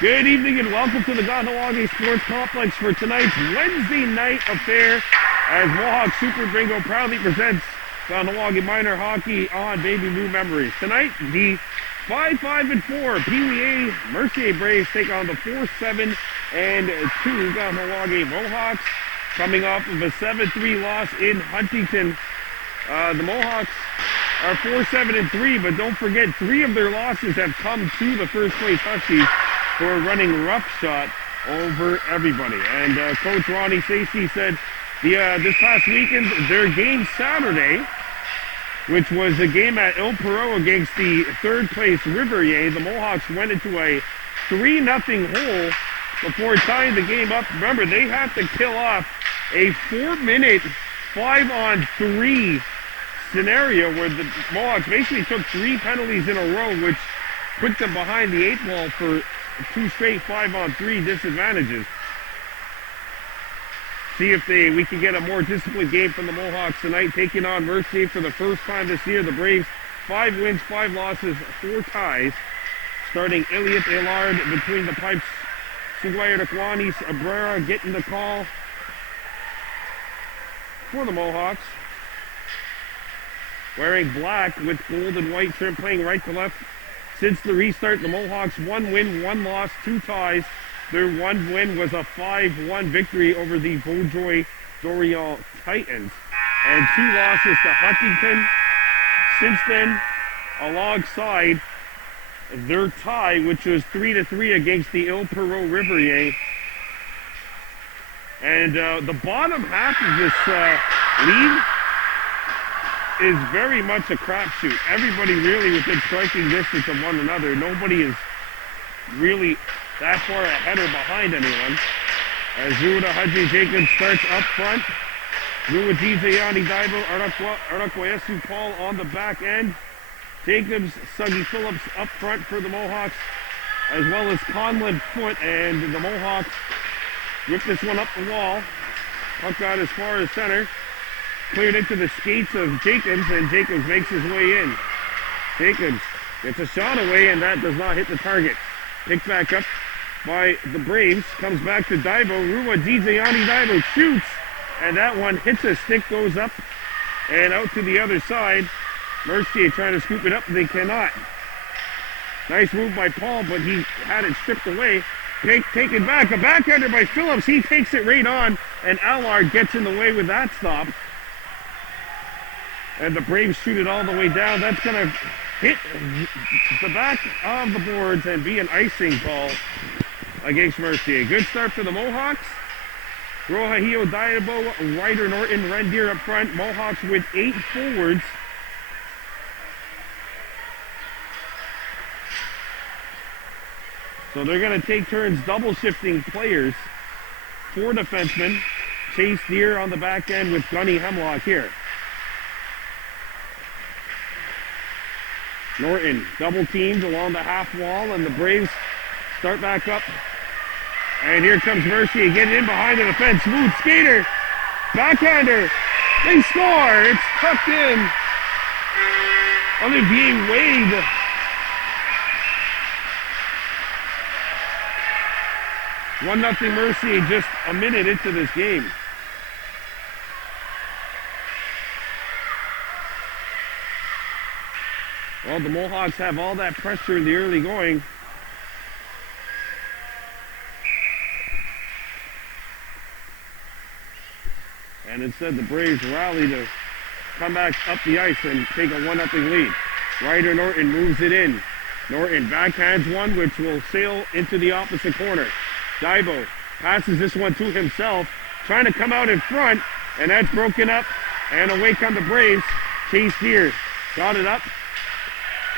Good evening and welcome to the Kahnawake Sports Complex for tonight's Wednesday night affair as Mohawk Super Bingo proudly presents Kahnawake Minor Hockey on Baby Blue Memories. Tonight, the 5-5-4 Peewee Mercier Braves take on the 4-7-2 Kahnawake Mohawks, coming off of a 7-3 loss in Huntington. The Mohawks are 4-7-3, but don't forget 3 of their losses have come to the first place Huskies, who are running roughshod over everybody. And Coach Ronnie Stacey said this past weekend, their game Saturday, which was a game at LHTO against the third place Mercier, the Mohawks went into a 3-0 hole before tying the game up. Remember, they have to kill off a 4-minute 5-on-3 scenario where the Mohawks basically took 3 penalties in a row, which put them behind the 8 ball for 2 straight 5-on-3 disadvantages. See if we can get a more disciplined game from the Mohawks tonight, taking on Mercier for the first time this year. The Braves, 5 wins, 5 losses, 4 ties. Starting Elliot Allard between the pipes. Seguier Naquanis Abrera getting the call for the Mohawks. Wearing black with gold and white trim, playing right to left. Since the restart, the Mohawks 1 win, 1 loss, 2 ties. Their 1 win was a 5-1 victory over the Beaujoy Dorion Titans. And 2 losses to Huntington. Since then, alongside their tie, which was 3-3 against the LHTO Mercier. And the bottom half of this league is very much a crapshoot. Everybody really within striking distance of one another. Nobody is really that far ahead or behind anyone. As Ruda Haji Jacobs starts up front. Ruda DJ Yanni Daibo, Arakwaesu Paul on the back end. Jacobs, Suggy Phillips up front for the Mohawks, as well as Conlon Foote, and the Mohawks rip this one up the wall. Puck got as far as center. Cleared into the skates of Jacobs, and Jacobs makes his way in. Jacobs gets a shot away, and that does not hit the target. Picked back up by the Braves. Comes back to Daibo. Rua Dizayani Daibo shoots, and that one hits a stick, goes up and out to the other side. Mercier trying to scoop it up, they cannot. Nice move by Paul, but he had it stripped away. Taken back, a backhander by Phillips. He takes it right on, and Allard gets in the way with that stop. And the Braves shoot it all the way down. That's going to hit the back of the boards and be an icing call against Mercier. Good start for the Mohawks. Rohahio Diabo, Ryder Norton, Rendier up front. Mohawks with 8 forwards. So they're going to take turns double shifting players. 4 defensemen. Chase Deer on the back end with Gunny Hemlock here. Norton double teamed along the half wall, and the Braves start back up. And here comes Mercier getting in behind the defense. Smooth skater, backhander. They score. It's tucked in. Olivier Wade. One nothing Mercier just a minute into this game. Well, the Mohawks have all that pressure in the early going. And instead, the Braves rally to come back up the ice and take a 1-0 lead. Ryder Norton moves it in. Norton backhands one, which will sail into the opposite corner. Daibo passes this one to himself, trying to come out in front, and that's broken up, and away come the Braves. Chase Deer got it up.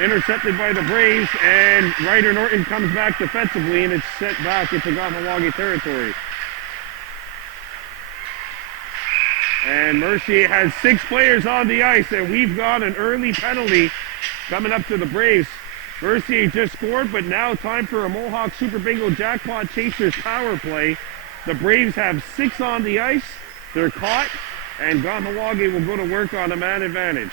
Intercepted by the Braves, and Ryder Norton comes back defensively, and it's sent back into Kahnawake territory. And Mercier has 6 players on the ice, and we've got an early penalty coming up to the Braves. Mercier just scored, but now time for a Mohawk Super Bingo Jackpot Chasers power play. The Braves have 6 on the ice. They're caught, and Kahnawake will go to work on a man advantage.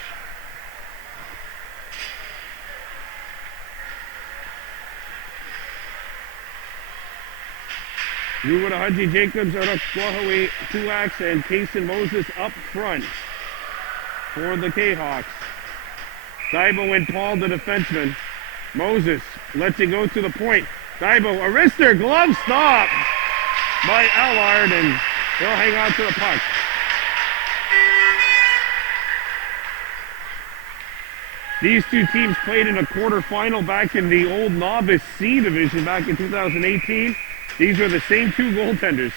Ruben Hudgy Jacobs out of Kahnawake, Kahnawake, and Kason Moses up front for the K-Hawks. Daibo and Paul, the defenseman. Moses lets it go to the point. Daibo, a wrister, glove stop by Allard, and he'll hang on to the puck. These two teams played in a quarterfinal back in the old Novice C division back in 2018. These are the same two goaltenders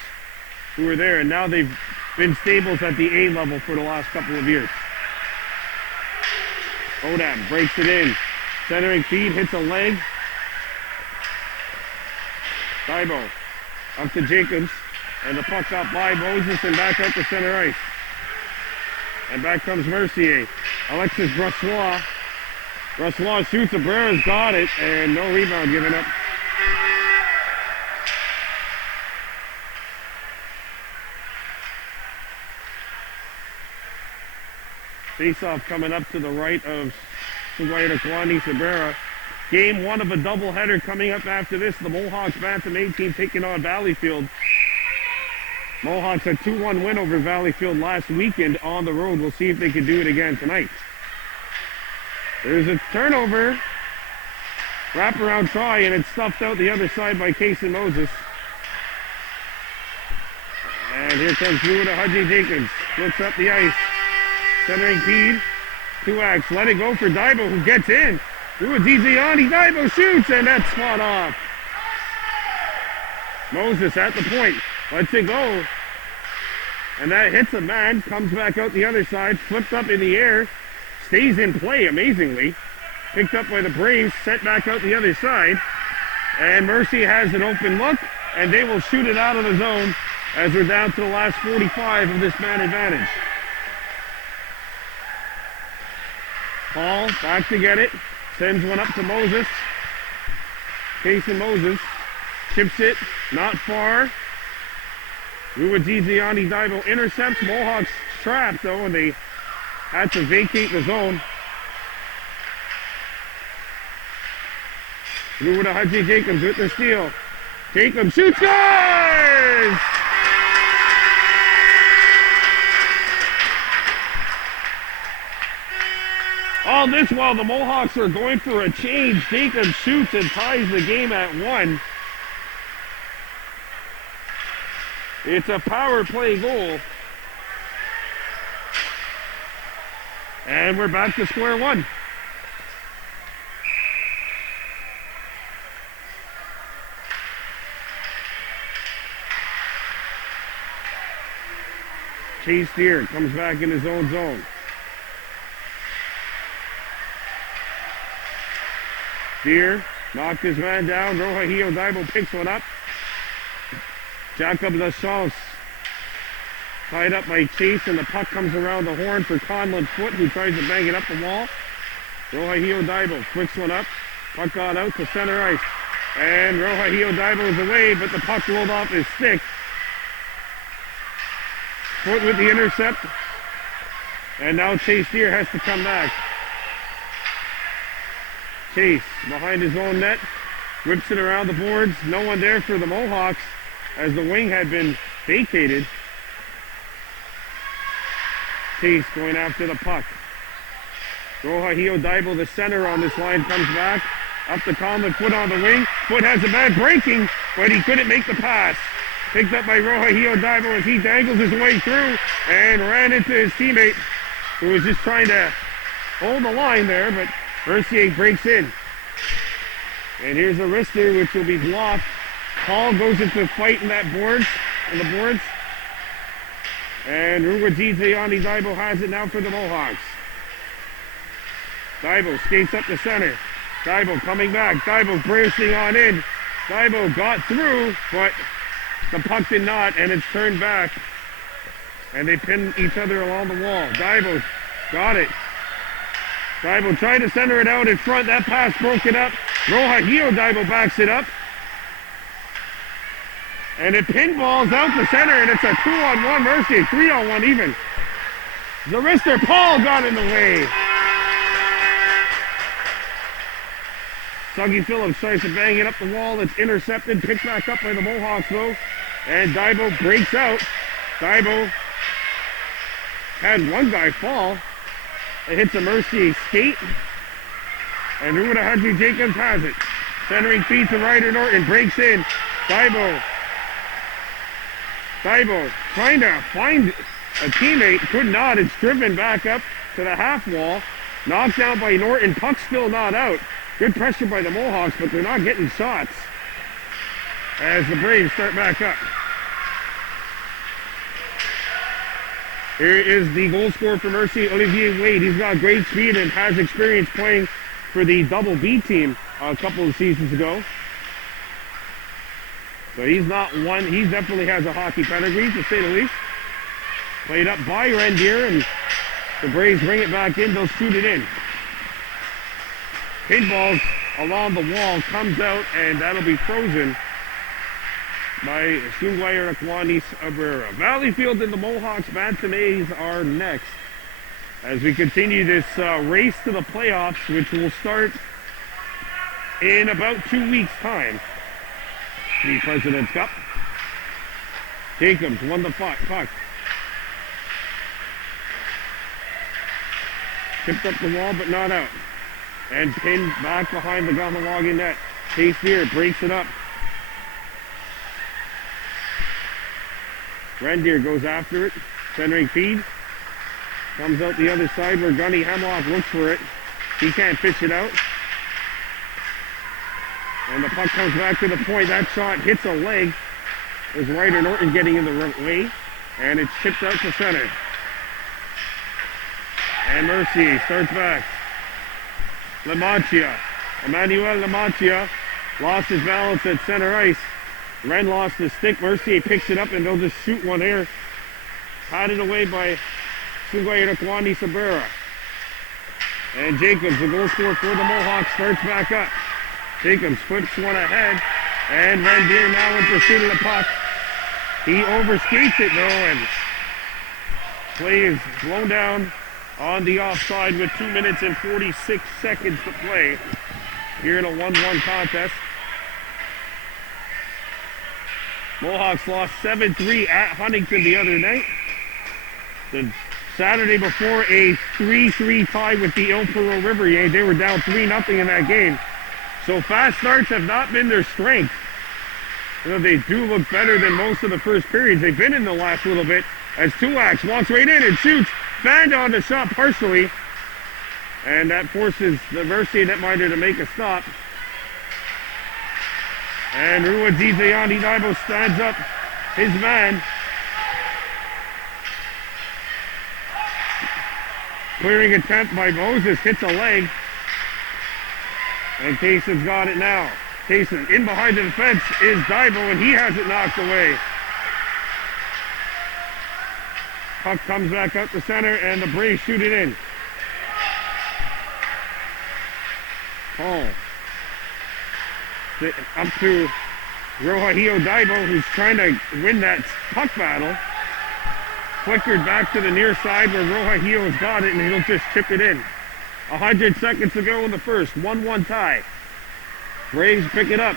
who were there, and now they've been stables at the A level for the last couple of years. Odam breaks it in. Centering feed, hits a leg. Daibo up to Jacobs, and the puck up by Moses and back out to center ice. And back comes Mercier. Alexis Brossois. Brossois shoots, Abrera's got it, and no rebound given up. Face-off coming up to the right of Kwani Abrera. Game one of a doubleheader coming up after this. The Mohawks Bantam 18 taking on Valleyfield. Mohawks a 2-1 win over Valleyfield last weekend on the road. We'll see if they can do it again tonight. There's a turnover. Wraparound try, and it's stuffed out the other side by Kason Moses. And here comes Ruben Hudgy Jacobs. Looks up the ice. Centering feed. Kahnawake let it go for Daibo, who gets in. Diziani, Daibo shoots, and that's spot off. Moses at the point. Lets it go. And that hits a man. Comes back out the other side. Flipped up in the air. Stays in play, amazingly. Picked up by the Braves. Sent back out the other side. And Mercier has an open look. And they will shoot it out of the zone as we're down to the last 45 of this man advantage. Paul back to get it. Sends one up to Moses. Kason Moses chips it. Not far. Diziani Daibo intercepts. Mohawks trapped though, and they had to vacate the zone. Hudgy Jacobs with the steal. Jacobs shoots, scores! All this while the Mohawks are going for a change. Jacobs shoots and ties the game at 1. It's a power play goal. And we're back to square one. Chase Deer comes back in his own zone. Deer knocked his man down. Rohahio Daibo picks one up. Jacob Lachance tied up by Chase, and the puck comes around the horn for Conlon Foote, who tries to bang it up the wall. Rohahio Daibo flicks one up. Puck got out to center ice. And Rohahio Daibo is away, but the puck rolled off his stick. Foote with the intercept. And now Chase Deer has to come back. Chase behind his own net, whips it around the boards. No one there for the Mohawks as the wing had been vacated. Chase going after the puck. Rohahio Daibo, the center on this line, comes back. Up to Conlon Foote on the wing. Foote has a man breaking, but he couldn't make the pass. Picked up by Rohahio Daibo as he dangles his way through and ran into his teammate, who was just trying to hold the line there, but Mercier breaks in. And here's a wrister, which will be blocked. Paul goes into a fight in that boards, on the boards. And Diziani Daibo has it now for the Mohawks. Daibo skates up the center. Daibo coming back. Daibo bursting on in. Daibo got through, but the puck did not, and it's turned back. And they pin each other along the wall. Daibo got it. Daibo tried to center it out in front. That pass broke it up. Rohahio Daibo backs it up. And it pinballs out the center, and it's a 2-on-1 Mercier, 3-on-1 even. The wrister, Paul, got in the way. Suggy Phillips tries to bang it up the wall. It's intercepted, picked back up by the Mohawks, though. And Daibo breaks out. Daibo had one guy fall. It hits a Mercier skate. And Ruwadahadri Jacobs has it. Centering feed to Ryder Norton. Breaks in. Daibo trying to find a teammate. Could not. It's driven back up to the half wall. Knocked down by Norton. Puck still not out. Good pressure by the Mohawks, but they're not getting shots as the Braves start back up. Here is the goal scorer for Mercier, Olivier Wade. He's got great speed and has experience playing for the Double B team a couple of seasons ago. So he's not one, he definitely has a hockey pedigree, to say the least. Played up by Rendier, and the Braves bring it back in. They'll shoot it in. Pinballs along the wall, comes out, and that'll be frozen by Sungwai Rakwanis Abrera. Valleyfield and the Mohawks Bantamays are next as we continue this race to the playoffs, which will start in about 2 weeks' time. The President's Cup. Jacobs won the puck. Tipped up the wall, but not out. And pinned back behind the Kahnawake net. Chase here breaks it up. Rendier goes after it. Centering feed. Comes out the other side where Gunny Hemlock looks for it. He can't fish it out. And the puck comes back to the point. That shot hits a leg. There's Ryder Norton getting in the right way. And it's chipped out to center. And Mercier starts back. Emmanuel Lamancia lost his balance at center ice. Ren lost his stick. Mercier picks it up and they'll just shoot one here. Patted away by Sungwai Rakwani Sabera. And Jacobs, the goal scorer for the Mohawks, starts back up. Jacobs flips one ahead. And Rendier now in pursuit of the puck. He overskates it though, and play is blown down on the offside with 2 minutes and 46 seconds to play here in a 1-1 contest. Mohawks lost 7-3 at Huntington the other night. The Saturday before, a 3-3 tie with the El Perro River. They were down 3-0 in that game. So fast starts have not been their strength. You know, they do look better than most of the first periods. They've been in the last little bit as Tuax walks right in and shoots. Fanned on the shot partially. And that forces the Mercier netminder to make a stop. And Ruwadahadri Daibo stands up his man. Clearing attempt by Moses, hits a leg. And Kayson's got it now. Kayson in behind the defense is Daibo, and he has it knocked away. Puck comes back up the center, and the Braves shoot it in. Paul. Up to Rohahio Daibo, who's trying to win that puck battle. Flickered back to the near side where Rohahio has got it, and he'll just chip it in. 100 seconds to go in the first. 1-1 tie. Braves pick it up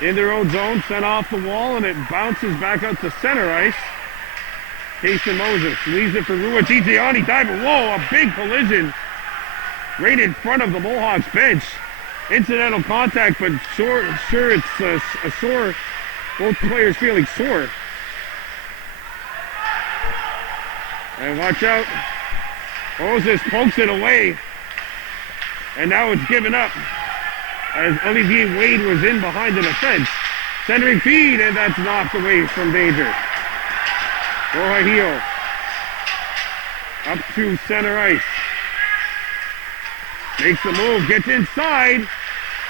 in their own zone, sent off the wall, and it bounces back out to center ice. Kason Moses leaves it for Ruwadahadri Daibo. Whoa, a big collision right in front of the Mohawks bench. Incidental contact, but sure it's a sore. Both players feeling sore. And watch out. Moses pokes it away. And now it's given up as Olivier Wade was in behind the defense. Centering feed, and that's knocked away from danger. Rohahio up to center ice. Makes the move, gets inside,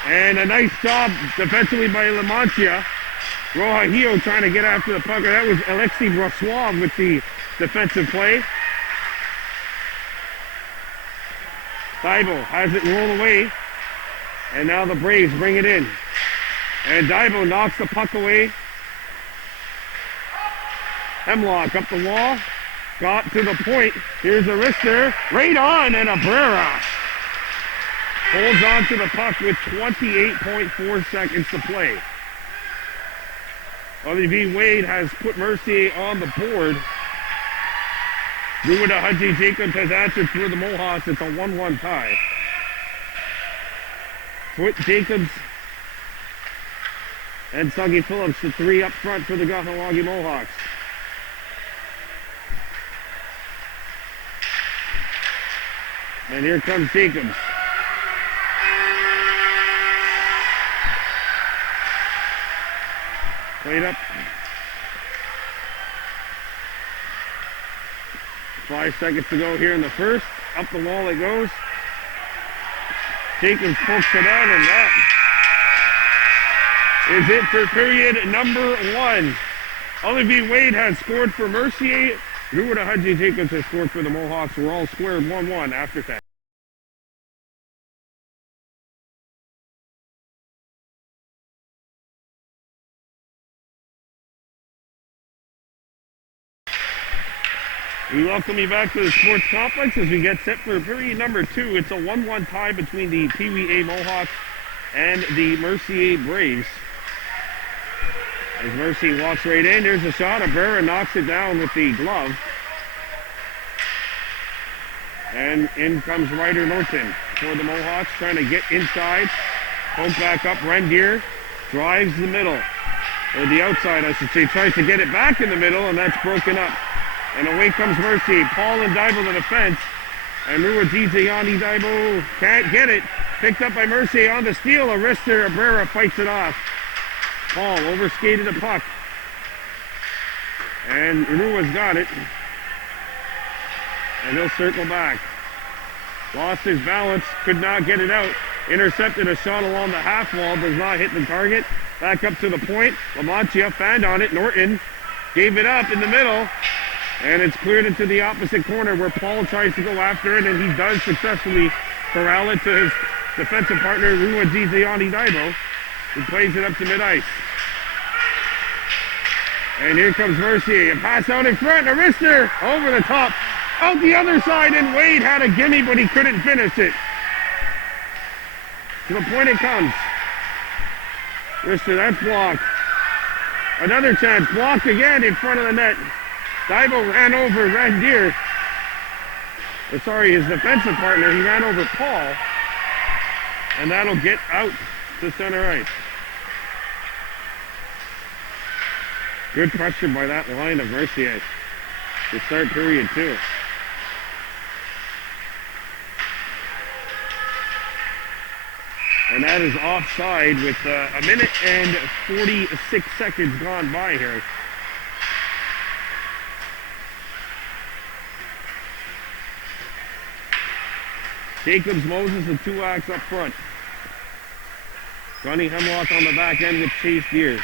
and a nice job defensively by Lamancia. Rohahio trying to get after the puck. That was Alexei Brossois with the defensive play. Daibo has it rolled away, and now the Braves bring it in. And Daibo knocks the puck away. Hemlock up the wall, got to the point. Here's a wrister, right on, and Abrera holds on to the puck with 28.4 seconds to play. LV Wade has put Mercier on the board. Ruadahaji Jacobs has answered for the Mohawks. It's a 1-1 tie. Foot Jacobs and Suggy Phillips, the three up front for the Kahnawake Mohawks. And here comes Jacobs. Played up. 5 seconds to go here in the first. Up the wall it goes. Jacobs pokes it out, and that is it for period number 1. Olivier Wade has scored for Mercier. Ruadahaji Jacobs has scored for the Mohawks. We're all squared 1-1 after 10. We welcome you back to the sports complex as we get set for period number 2. It's a 1-1 tie between the Peewee A Mohawks and the Mercier Braves. As Mercier walks right in, there's a shot. Abrera knocks it down with the glove. And in comes Ryder Norton for the Mohawks, trying to get inside. Poke back up, Rendier drives the middle, or the outside I should say, tries to get it back in the middle, and that's broken up. And away comes Mercier. Paul and Daibo to the fence. And Ruadizayani Daibo can't get it. Picked up by Mercier on the steal. A wrister. Abrera fights it off. Paul overskated the puck. And Rua's got it. And he'll circle back. Lost his balance. Could not get it out. Intercepted a shot along the half wall. Does not hit the target. Back up to the point. Lamantia fanned on it. Norton gave it up in the middle. And it's cleared into the opposite corner where Paul tries to go after it, and he does successfully corral it to his defensive partner, Ruadizayani Daibo, who plays it up to mid-ice. And here comes Mercier. A pass out in front, a wrister over the top, out the other side, and Wade had a gimme, but he couldn't finish it. To the point it comes. Wrister, that's blocked. Another chance, blocked again in front of the net. Daibo ran over Rendier. His defensive partner. He ran over Paul. And that'll get out to center ice. Good pressure by that line of Mercier to start period 2. And that is offside with a minute and 46 seconds gone by here. Jacobs, Moses, and Tuax up front. Johnny Hemlock on the back end with Chase Deere.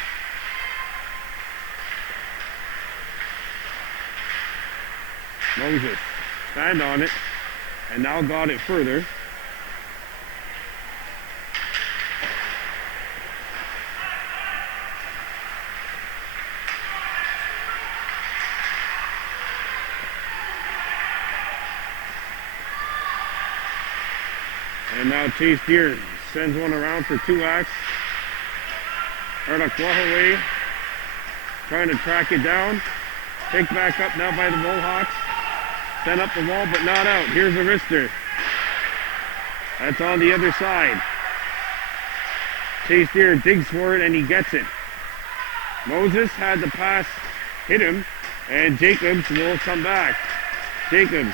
Moses, stand on it, and now got it further. And now Chase Deere sends one around for Tuax. Kahnawake trying to track it down. Picked back up now by the Mohawks. Sent up the wall, but not out. Here's a wrister. That's on the other side. Chase Deere digs for it, and he gets it. Moses had the pass hit him, and Jacobs will come back. Jacobs.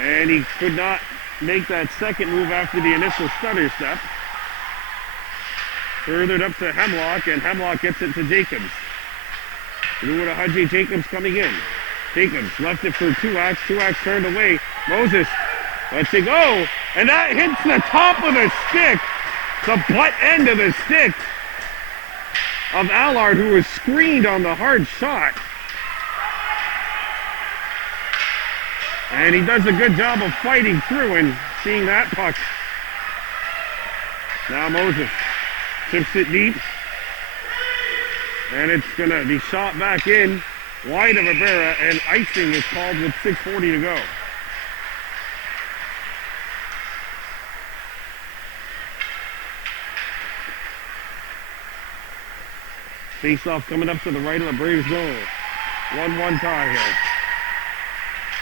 And he could not make that second move after the initial stutter step. Furthered up to Hemlock, and Hemlock gets it to Jacobs. Ruadahaji Jacobs coming in. Jacobs left it for Tuax. Tuax turned away. Moses lets it go, and that hits the top of the stick, the butt end of the stick of Allard, who was screened on the hard shot. And he does a good job of fighting through and seeing that puck. Now Moses chips it deep. And it's going to be shot back in, wide of Abrera, and icing is called with 6:40 to go. Face-off coming up to the right of the Braves goal. 1-1 tie here.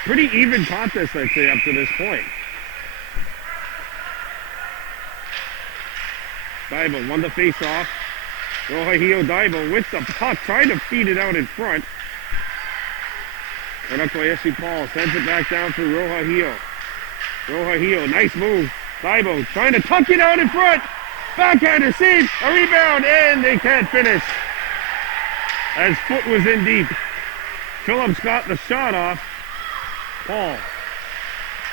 Pretty even contest, I'd say, up to this point. Daibo won the face-off. Rohahio Daibo with the puck, trying to feed it out in front. Kahnawake Paul sends it back down for Rohahio. Rohahio, nice move. Daibo trying to tuck it out in front. Backhander save, a rebound, and they can't finish. As foot was in deep. Phillips got the shot off. Paul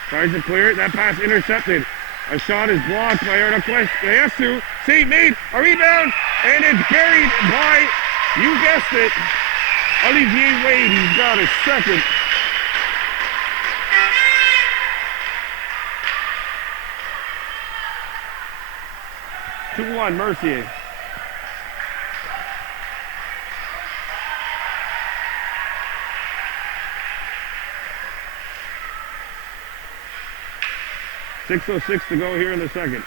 tries to clear it. That pass intercepted. A shot is blocked by Kahnawake. Save made, a rebound, and it's buried by, you guessed it, Olivier Wade. He's got his second. Two-1 Mercier. .606 to go here in the second.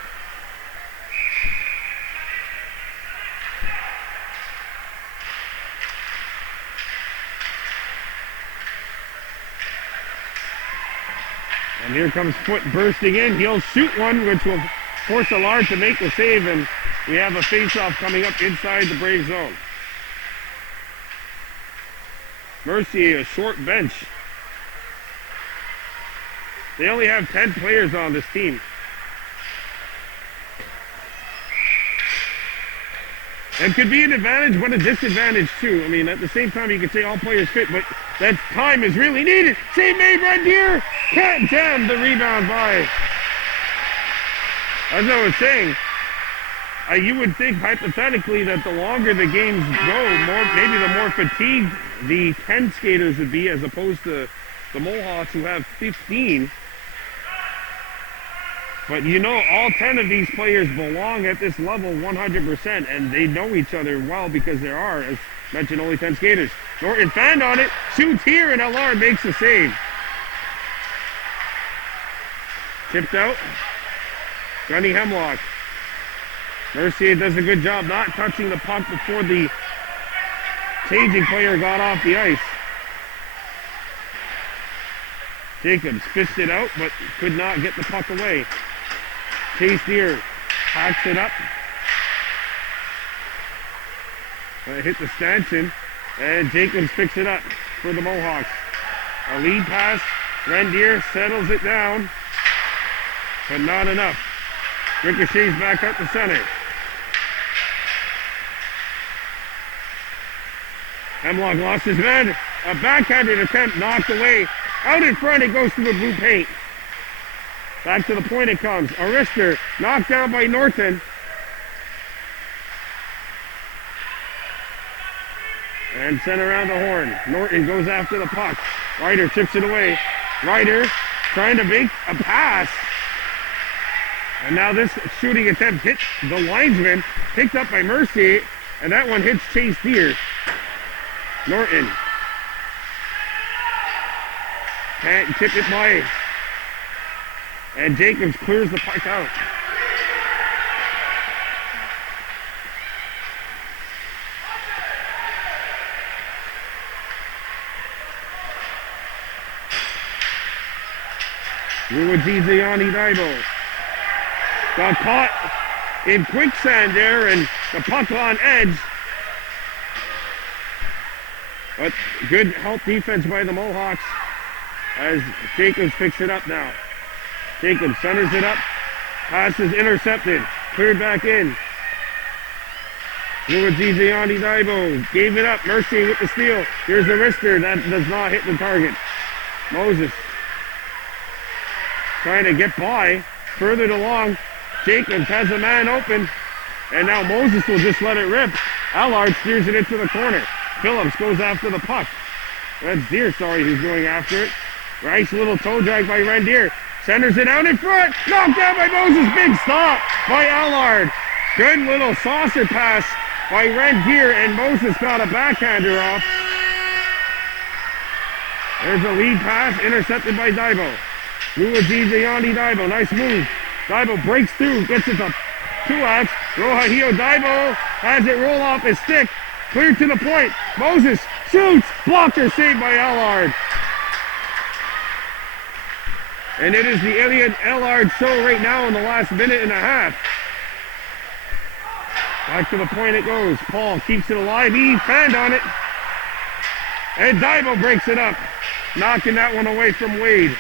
And here comes Foot bursting in. He'll shoot one, which will force Allard to make the save, and we have a face-off coming up inside the Brave zone. Mercier, a short bench. They only have 10 players on this team. It could be an advantage, but a disadvantage too. I mean, at the same time, you could say all players fit, but that time is really needed. Save made right here. Can't jam the rebound by. As I was saying, you would think hypothetically that the longer the games go, maybe the more fatigued the 10 skaters would be as opposed to the Mohawks who have 15. But you know, all 10 of these players belong at this level 100%, and they know each other well because there are, as mentioned, only 10 skaters. Norton fanned on it, shoots here, and Allard makes the save. Tipped out. Gunny Hemlock. Mercier does a good job not touching the puck before the changing player got off the ice. Jacobs fished it out, but could not get the puck away. Chase Deer hacks it up. Hit the stanchion, and Jacobs picks it up for the Mohawks. A lead pass. Rendier settles it down, but not enough. Ricochets back up the center. Hemlock lost his man. A backhanded attempt knocked away. Out in front, it goes to the blue paint. Back to the point it comes. Arister knocked down by Norton. And sent around the horn. Norton goes after the puck. Ryder chips it away. Ryder trying to make a pass. And now this shooting attempt hits the linesman. Picked up by Mercier. And that one hits Chase Deer. Norton can't tip it by. And Jacobs clears the puck out. Ruwajiziani Daibo got caught in quicksand there, and the puck on edge. But good help defense by the Mohawks as Jacobs picks it up now. Jacobs centers it up. Pass is intercepted. Cleared back in. Ruwajiziani Daibo gave it up. Mercier with the steal. Here's the wrister. That does not hit the target. Moses trying to get by. Further along. Jacobs has a man open. And now Moses will just let it rip. Allard steers it into the corner. Phillips goes after the puck. That's Deer, who's going after it. Nice little toe drag by Rendier. Centers it out in front. Knocked down by Moses. Big stop by Allard. Good little saucer pass by Rendier, and Moses got a backhander off. There's a lead pass intercepted by Daibo. Ruwajiziani Daibo. Nice move. Daibo breaks through. Gets it to Tuax. Rohahio Daibo has it roll off his stick. Clear to the point. Moses shoots. Blocker saved by Allard. And it is the Allard show right now in the last minute and a half. Back to the point it goes. Paul keeps it alive. He fanned on it. And Dibo breaks it up. Knocking that one away from Wade.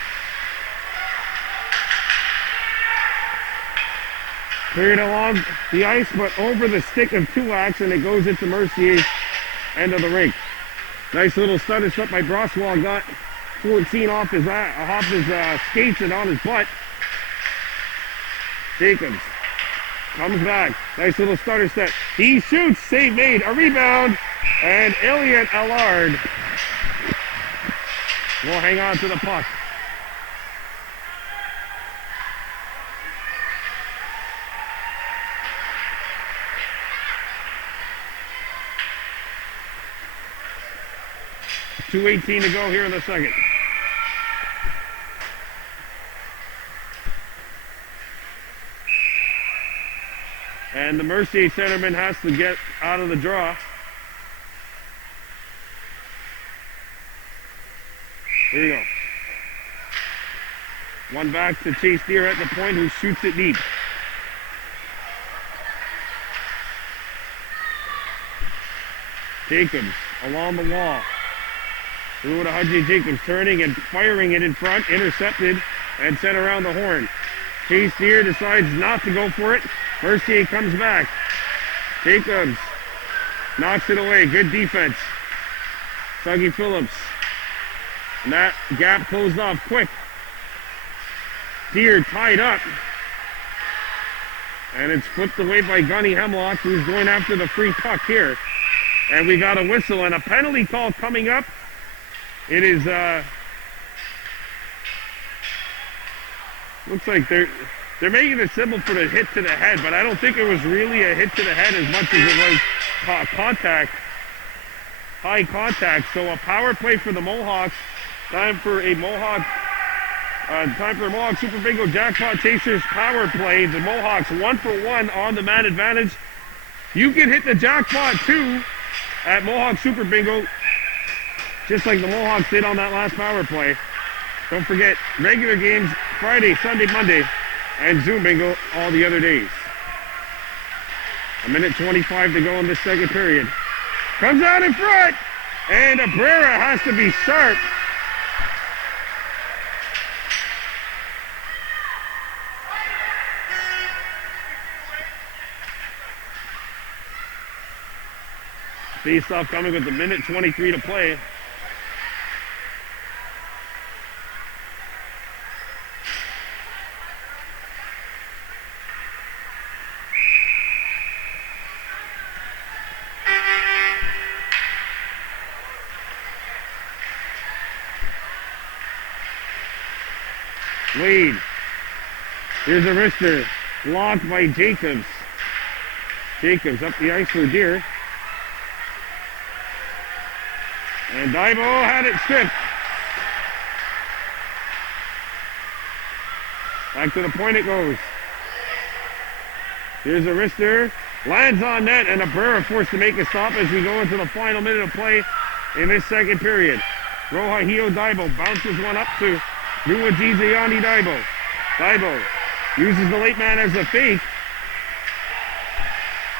Cleared along the ice, but over the stick of Tuax, and it goes into Mercier's end of the rink. Nice little stutter step by Broswell. Got 14 off his skates and on his butt. Jacobs comes back. Nice little stutter step. He shoots. Save made. A rebound. And Elliot Allard will hang on to the puck. .218 to go here in the second. And the Mercier centerman has to get out of the draw. Here you go. One back to Chase Deer at the point, who shoots it deep. Jacobs along the wall. Through to Hudgy. Jacobs turning and firing it in front, intercepted and sent around the horn. Chase Deer decides not to go for it. Mercier comes back. Jacobs knocks it away. Good defense. Dougie Phillips. And that gap closed off quick. Deer tied up. And it's flipped away by Gunny Hemlock, who's going after the free puck here. And we got a whistle and a penalty call coming up. It is, looks like they're making a symbol for the hit to the head, but I don't think it was really a hit to the head as much as it was contact, high contact. So a power play for the Mohawks. Time for a Mohawk Super Bingo Jackpot Chasers power play. The Mohawks 1 for 1 on the man advantage. You can hit the jackpot too at Mohawk Super Bingo, just like the Mohawks did on that last power play. Don't forget, regular games Friday, Sunday, Monday, and Zoom Bingo all the other days. 1:25 to go in this second period. Comes out in front, and Abrera has to be sharp. Face-off coming with 1:23 to play. Wade. Here's a wrister. Blocked by Jacobs. Jacobs up the ice for Deer. And Dibo had it stripped. Back to the point it goes. Here's a wrister. Lands on net, and Abrera forced to make a stop as we go into the final minute of play in this second period. Rohahio Dibo bounces one up to Nuwajizayani Dibo. Dibo uses the late man as a fake.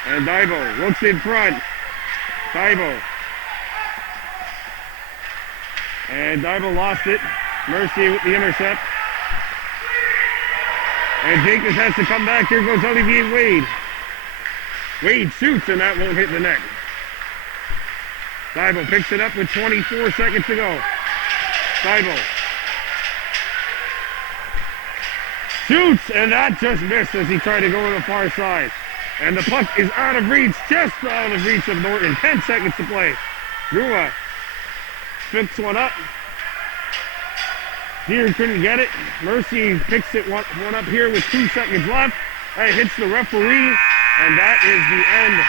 And Dibo looks in front. Dibo. And Dibo lost it. Mercier with the intercept. And Jacobs has to come back. Here goes Olivier Wade. Wade shoots, and that won't hit the net. Dibo picks it up with 24 seconds to go. Dibo shoots, and that just missed as he tried to go to the far side. And the puck is out of reach, just out of reach of Norton. 10 seconds to play. Rua picks one up. Deer couldn't get it. Mercier picks it one up here with 2 seconds left. That hits the referee, and that is the end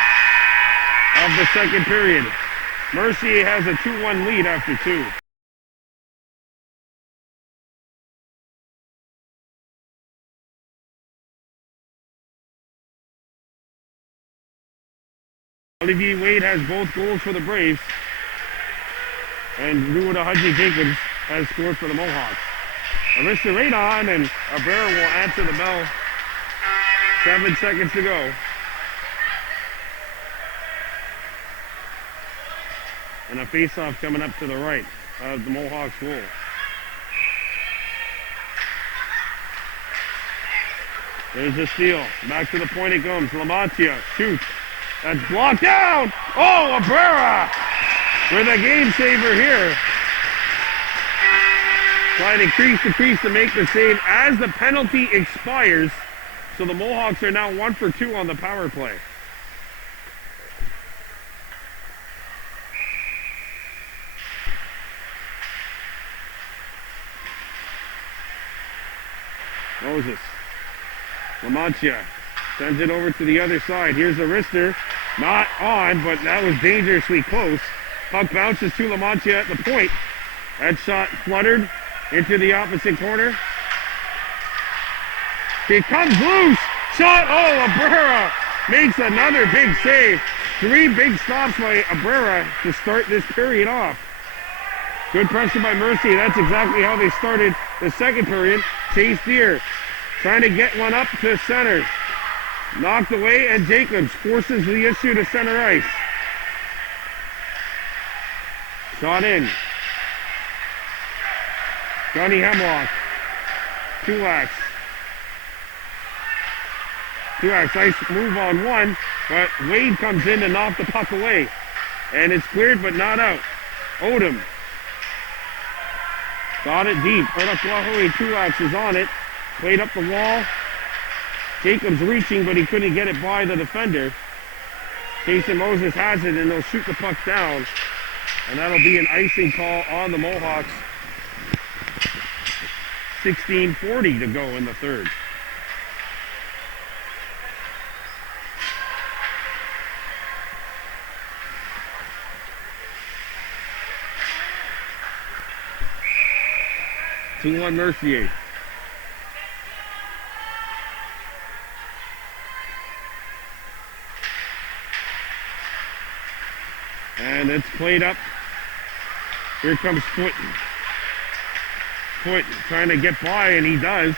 of the second period. Mercier has a 2-1 lead after 2. Olivier Wade has both goals for the Braves. And Ruda Hudgy Jacobs has scored for the Mohawks. Arista right on, and Abrera will answer the bell. 7 seconds to go. And a face-off coming up to the right of the Mohawks goal. There's the steal. Back to the point it comes. Lamantia shoots. That's blocked down. Oh, Abrera with a game saver here. Trying to crease the crease to make the save as the penalty expires. So the Mohawks are now 1 for 2 on the power play. Moses. Lamantia sends it over to the other side. Here's the wrister. Not on, but that was dangerously close. Puck bounces to Lamantia at the point. That shot fluttered into the opposite corner. It comes loose. Shot. Oh, Abrera makes another big save. 3 big stops by Abrera to start this period off. Good pressure by Mercier. That's exactly how they started the second period. Chase Deer trying to get one up to center. Knocked away, and Jacobs forces the issue to center ice. Shot in. Johnny Hemlock. Kulak. Nice move on one, but Wade comes in to knock the puck away. And it's cleared, but not out. Odom. Got it deep. Kulak is on it. Played up the wall. Jacobs reaching, but he couldn't get it by the defender. Jason Moses has it, and they'll shoot the puck down. And that'll be an icing call on the Mohawks. 16:40 to go in the third. Two-1 Mercier. And it's played up. Here comes Foot. Foot trying to get by, and he does.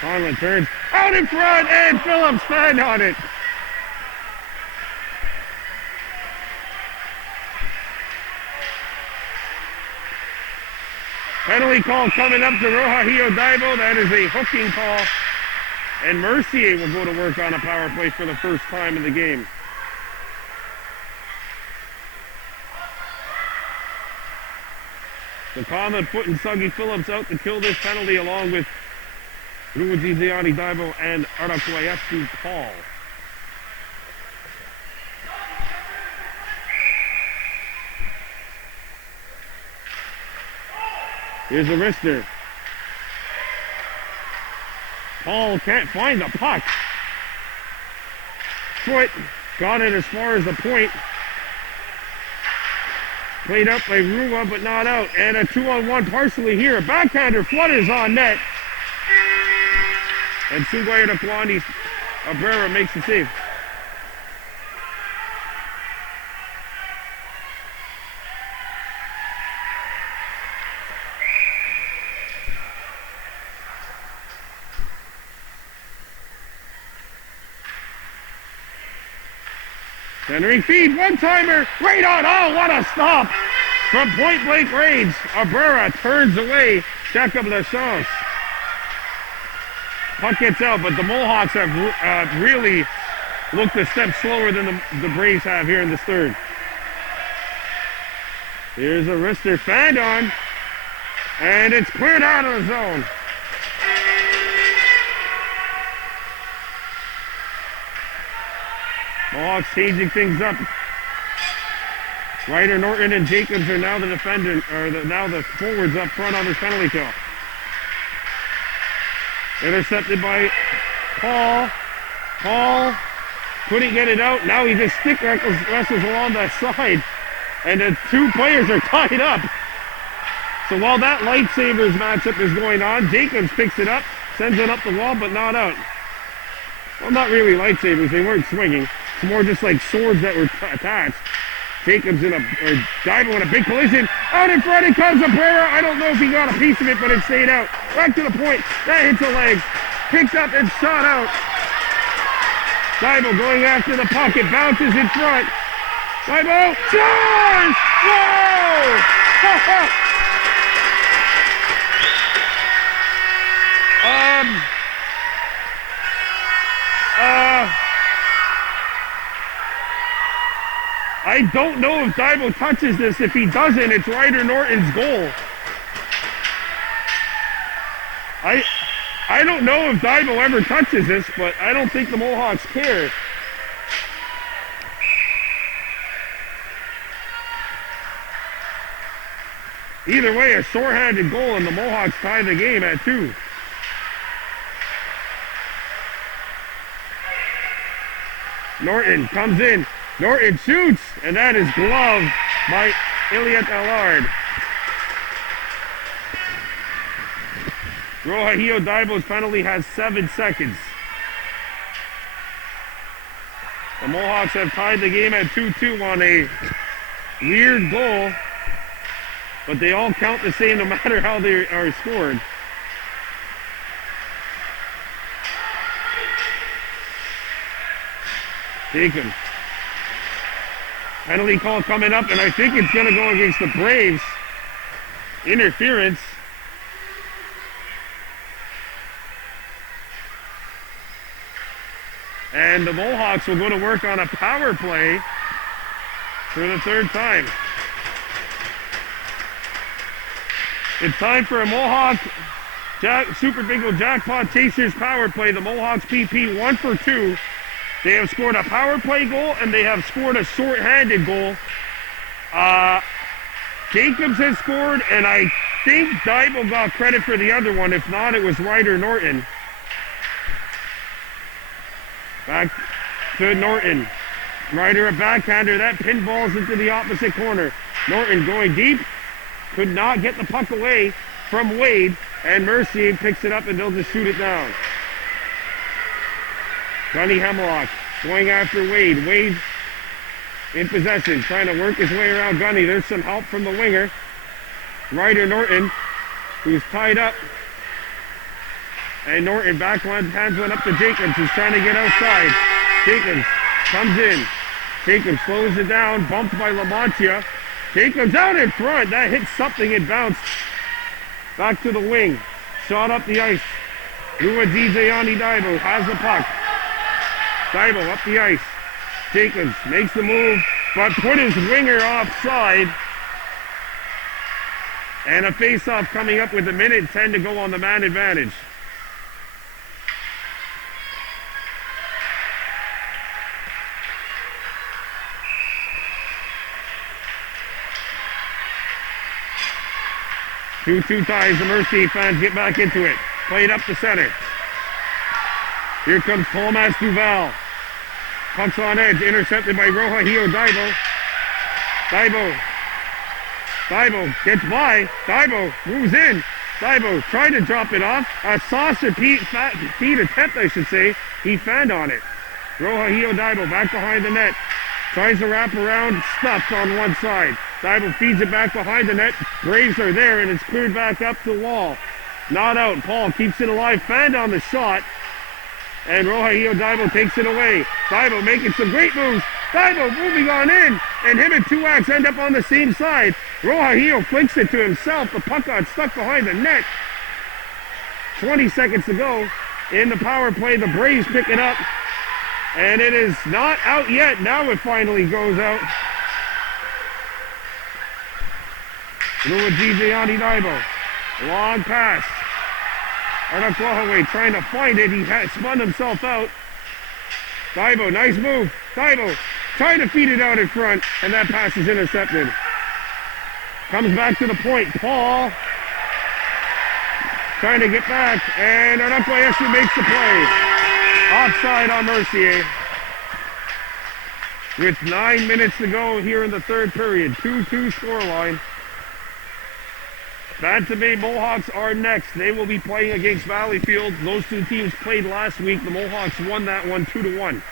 Conlon turns out in front, and Phillips stand on it. Penalty call coming up to Roja Daibo. That is a hooking call. And Mercier will go to work on a power play for the first time in the game. So Conlon, Foot, and Suggy Phillips out to kill this penalty, along with Ruwaji Ziani Daibo and Arakuayescu Paul. Here's the wrister. Paul can't find the puck. Foot got it as far as the point. Played up by Rua, but not out. And a 2-on-1 partially here. A backhander flutters on net. And Sugaya Nakwani Abrera makes the save. Henry feed, one-timer, right on. Oh, what a stop from point-blank range. Abrera turns away. Jacob Lachance. Puck gets out, but the Mohawks have really looked a step slower than the Braves have here in this third. Here's a wrister fanned on, and it's cleared out of the zone. Mohawks changing things up. Ryder, Norton, and Jacobs are now the defender, or now the forwards up front on this penalty kill. Intercepted by Paul. Paul couldn't get it out. Now he just stick wrestles along that side, and the two players are tied up. So while that lightsabers matchup is going on, Jacobs picks it up, sends it up the wall, but not out. Well, not really lightsabers. They weren't swinging. It's more just like swords that were attached. Jacobs or Dival in a big collision. Out in front, it comes Abrera. I don't know if he got a piece of it, but it stayed out. Back to the point. That hits the legs. Picked up and shot out. Dival going after the puck. It bounces in front. Dival scores! Whoa! I don't know if Dival touches this. If he doesn't, it's Ryder Norton's goal. I don't know if Dival ever touches this, but I don't think the Mohawks care. Either way, a short-handed goal and the Mohawks tie the game at 2. Norton comes in. Norton shoots, and that is gloved by Elliot Allard. Rohahio Dival's penalty has 7 seconds. The Mohawks have tied the game at 2-2 on a weird goal, but they all count the same no matter how they are scored. Jacobs. Penalty call coming up, and I think it's going to go against the Braves. Interference. And the Mohawks will go to work on a power play for the 3rd time. It's time for a Mohawk Super Bingo Jackpot Chasers power play. The Mohawks PP 1 for 2. They have scored a power play goal, and they have scored a short-handed goal. Jacobs has scored, and I think Dival got credit for the other one. If not, it was Ryder Norton. Back to Norton. Ryder a backhander. That pinballs into the opposite corner. Norton going deep. Could not get the puck away from Wade, and Mercier picks it up, and they'll just shoot it down. Gunny Hemlock going after Wade. Wade in possession, trying to work his way around Gunny. There's some help from the winger. Ryder Norton, who's tied up. And Norton hands one up to Jacobs, who's trying to get outside. Jacobs comes in. Jacobs slows it down, bumped by Lamontia. Jacobs out in front. That hit something, it bounced. Back to the wing. Shot up the ice. Lua Dijayani Dival has the puck. Dival up the ice. Jacobs makes the move, but put his winger offside. And a face-off coming up with 1:10 to go on the man advantage. Two ties. The Mercier fans get back into it. Played up the center. Here comes Thomas Duval. Puck's on edge, intercepted by Rohahio Dival. Dival gets by. Dival moves in. Dival tried to drop it off. A saucer feet attempt, I should say. He fanned on it. Rohahio Dival back behind the net. Tries to wrap around, stuffed on one side. Dival feeds it back behind the net. Braves are there, and it's cleared back up the wall. Not out. Paul keeps it alive. Fanned on the shot. And Rohahio Dival takes it away. Dival making some great moves. Dival moving on in. And him and Tuax end up on the same side. Rohahio flicks it to himself. The puck got stuck behind the net. 20 seconds to go in the power play. The Braves pick it up. And it is not out yet. Now it finally goes out. Luigi Dival. Long pass. Arnaquahaway trying to find it. He spun himself out. Dival, nice move. Dival trying to feed it out in front, and that pass is intercepted. Comes back to the point. Paul trying to get back, and Arnaquahaway actually makes the play. Offside on Mercier. With 9 minutes to go here in the 3rd period. 2-2 scoreline. Bantam Bay Mohawks are next. They will be playing against Valleyfield. Those two teams played last week. The Mohawks won that one 2-1.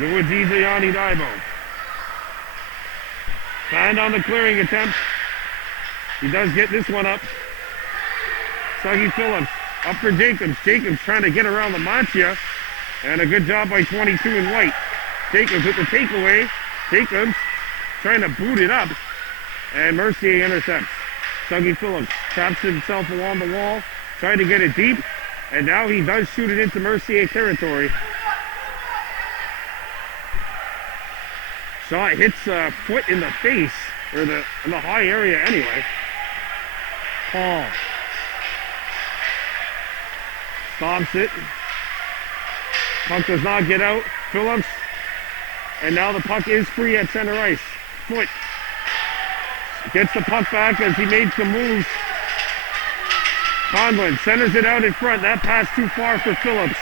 Luigi Yanni Daibo. Found on the clearing attempt. He does get this one up. Suggy Phillips up for Jacobs. Jacobs trying to get around Lamantia. And a good job by 22 in white. Jacobs with the takeaway. Jacobs trying to boot it up. And Mercier intercepts. Suggy Phillips traps himself along the wall. Trying to get it deep. And now he does shoot it into Mercier territory. Shot hits a foot in the face. Or in the high area anyway. Paul. Stops it. Puck does not get out. Phillips. And now the puck is free at center ice. Foot. Gets the puck back as he made some moves. Conlon centers it out in front. That pass too far for Phillips.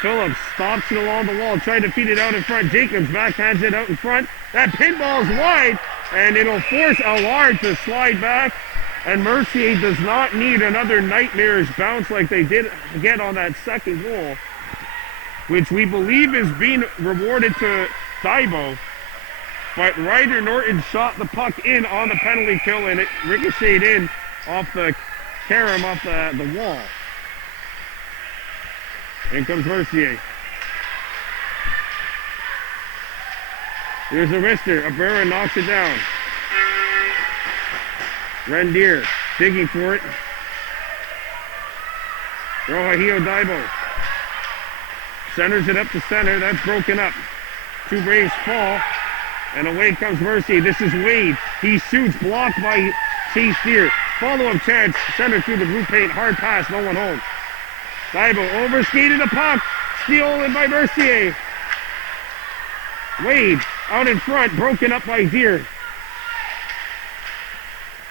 Phillips stops it along the wall, trying to feed it out in front. Jacobs backhands it out in front. That pinball's wide, and it'll force Allard to slide back. And Mercier does not need another nightmarish bounce like they did get on that second goal, which we believe is being rewarded to Daibo. But Ryder Norton shot the puck in on the penalty kill, and it ricocheted in off the carom, off the wall. In comes Mercier. Here's a wrister. Abrera knocks it down. Rendier digging for it. Rohahio Daibo centers it up to center. That's broken up. Two Braves fall. And away comes Mercier. This is Wade. He shoots, blocked by Chase Deer. Follow-up chance. Center through the blue paint. Hard pass. No one home. Daibo overskated the puck. Stolen by Mercier. Wade out in front. Broken up by Deer.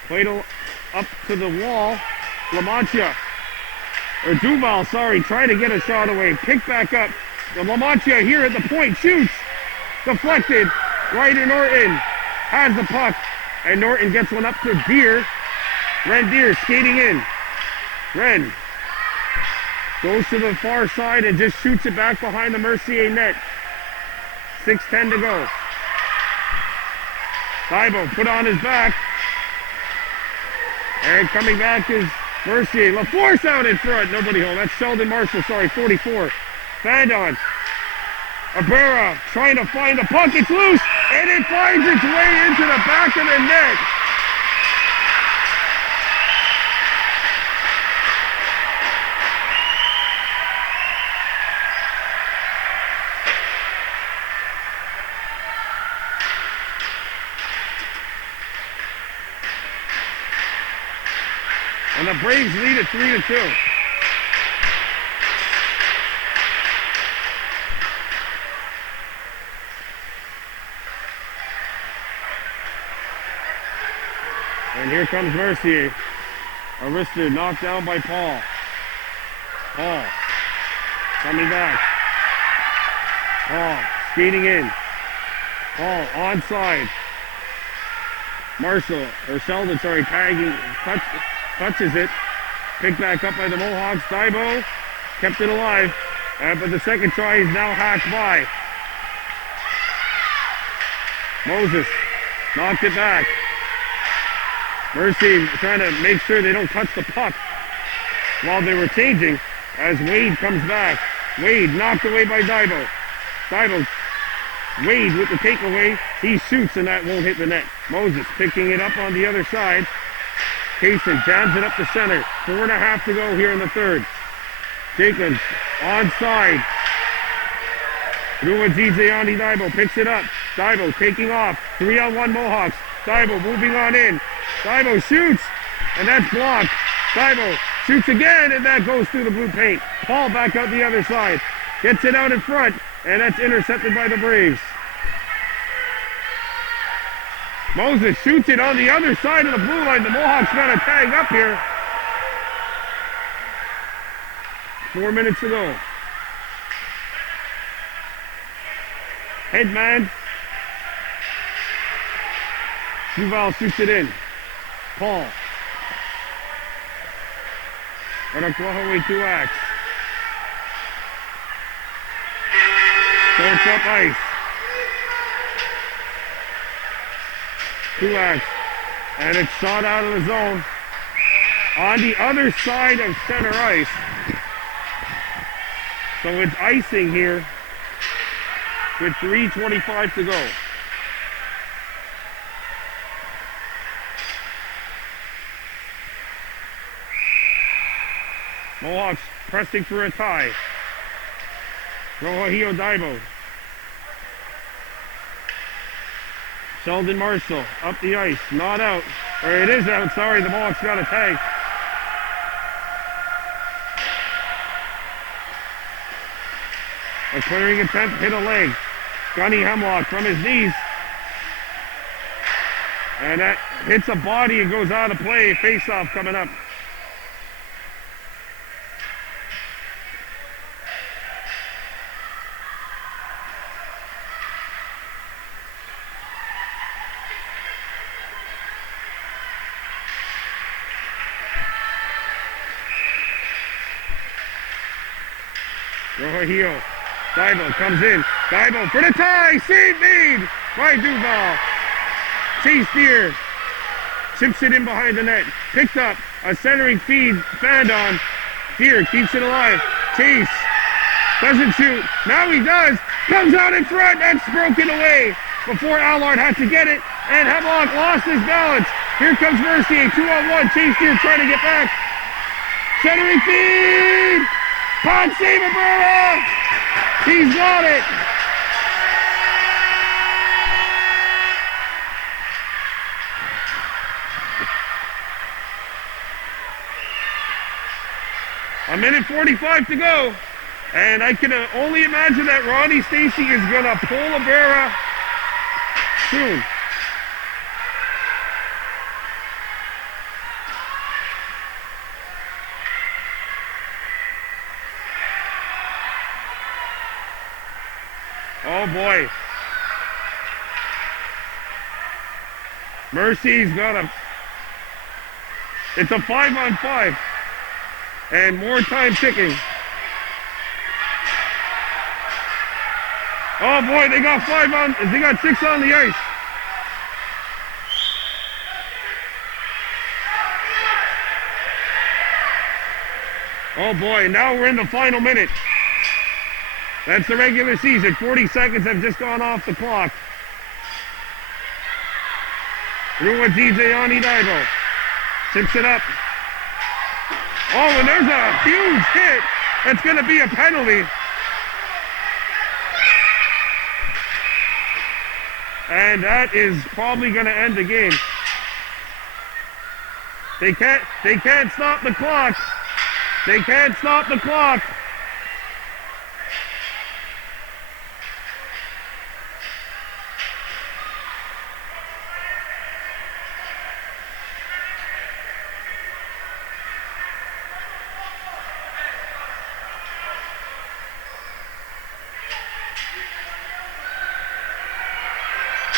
Played up to the wall. Lamantia. Or Duval, sorry. Trying to get a shot away. Picked back up. The Lamantia here at the point. Shoots. Deflected. Ryder Norton has the puck. And Norton gets one up to Deer. Rendier skating in. Ren goes to the far side and just shoots it back behind the Mercier net. 6:10 to go. Daibo put on his back. And coming back is Mercier. LaForce out in front. Nobody home. That's Sheldon Marshall, sorry, 44. Fandon. Abrera trying to find the puck. It's loose. And it finds its way into the back of the net. And the Braves lead at 3-2. And here comes Mercier. A wrister knocked down by Paul. Paul coming back. Paul skating in. Paul onside. Marshall, or Sheldon, sorry, tagging, touches it. Picked back up by the Mohawks. Daibo kept it alive. But the second try is now hacked by. Moses knocked it back. Mercier trying to make sure they don't touch the puck while they were changing as Wade comes back. Wade knocked away by Daibo. Daibo, Wade with the takeaway. He shoots and that won't hit the net. Moses picking it up on the other side. Kaysen jams it up the center. 4.5 to go here in the third. Jacobs onside. Ruajiziani Daibo picks it up. Daibo taking off. 3-on-1 Mohawks. Daibo moving on in. Daibo shoots, and that's blocked. Daibo shoots again, and that goes through the blue paint. Paul back out the other side. Gets it out in front, and that's intercepted by the Braves. Moses shoots it on the other side of the blue line. The Mohawks got to tag up here. 4 minutes to go. Headman. Duval shoots it in. Paul. And a Kahnawake 2-ax. Starts up ice. Kahnawake. And it's shot out of the zone. On the other side of center ice. So it's icing here with 3:25 to go. Mohawks pressing for a tie. Rohio Daibo. Sheldon Marshall up the ice, not out. Or it is out, sorry, the Mohawks got a tag. A clearing attempt, hit a leg. Gunny Hemlock from his knees. And that hits a body and goes out of play. Face-off coming up. Rohio. Daibo comes in. Daibo for the tie. Save made by Duval. Chase Deer. Chips it in behind the net. Picked up. A centering feed. Fandon. Deer keeps it alive. Chase. Doesn't shoot. Now he does. Comes out in front. That's broken away before Allard had to get it. And Hemlock lost his balance. Here comes Mercier. 2-on-1. Chase Deer trying to get back. Centering feed. Ponce Rivera! He's got it! A minute 45 to go. And I can only imagine that Ronnie Stacy is going to pull Rivera soon. Oh boy. Mercy's got a... It's a 5-on-5. And more time ticking. Oh boy, they got 6 on the ice. Oh boy, now we're in the final minute. That's the regular season. 40 seconds have just gone off the clock. Rua DJ Ani Daibo. Tips it up. Oh, and there's a huge hit. That's going to be a penalty. And that is probably going to end the game. They can't stop the clock. They can't stop the clock.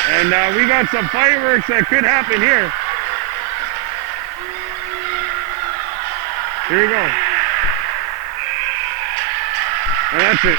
And we got some fireworks that could happen here. Here we go. And that's it.